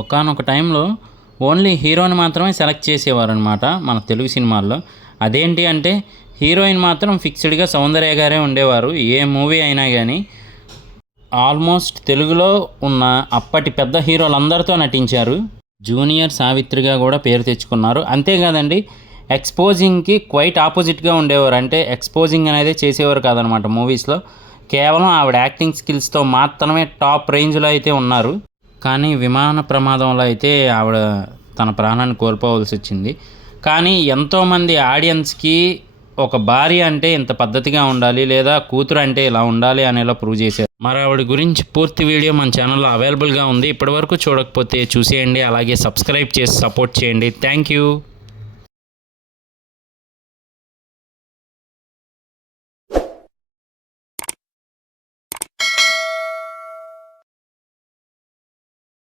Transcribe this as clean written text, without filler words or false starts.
ఒకానొక టైంలో ఓన్లీ హీరోని మాత్రమే సెలెక్ట్ చేసేవారు అనమాట మన తెలుగు సినిమాల్లో. అదేంటి అంటే హీరోయిన్ మాత్రం ఫిక్స్డ్గా సౌందర్య గారే ఉండేవారు ఏ మూవీ అయినా కానీ. ఆల్మోస్ట్ తెలుగులో ఉన్న అప్పటి పెద్ద హీరోలందరితో నటించారు. జూనియర్ సావిత్రిగా కూడా పేరు తెచ్చుకున్నారు. అంతేకాదండి, ఎక్స్పోజింగ్కి క్వైట్ ఆపోజిట్గా ఉండేవారు. అంటే ఎక్స్పోజింగ్ అనేది చేసేవారు కాదనమాట మూవీస్లో. కేవలం ఆవిడ యాక్టింగ్ స్కిల్స్తో మాత్రమే టాప్ రేంజ్లో అయితే ఉన్నారు. కానీ విమాన ప్రమాదంలో అయితే ఆవిడ తన ప్రాణాన్ని కోల్పోవలసి వచ్చింది. కానీ ఎంతోమంది ఆడియన్స్కి ఒక భార్య అంటే ఇంత పద్ధతిగా ఉండాలి, లేదా కూతురు అంటే ఇలా ఉండాలి అనేలా ప్రూవ్ చేశారు. మరి ఆవిడ గురించి పూర్తి వీడియో మన ఛానల్లో అవైలబుల్గా ఉంది. ఇప్పటివరకు చూడకపోతే చూసేయండి, అలాగే సబ్స్క్రైబ్ చేసి సపోర్ట్ చేయండి. Thank you.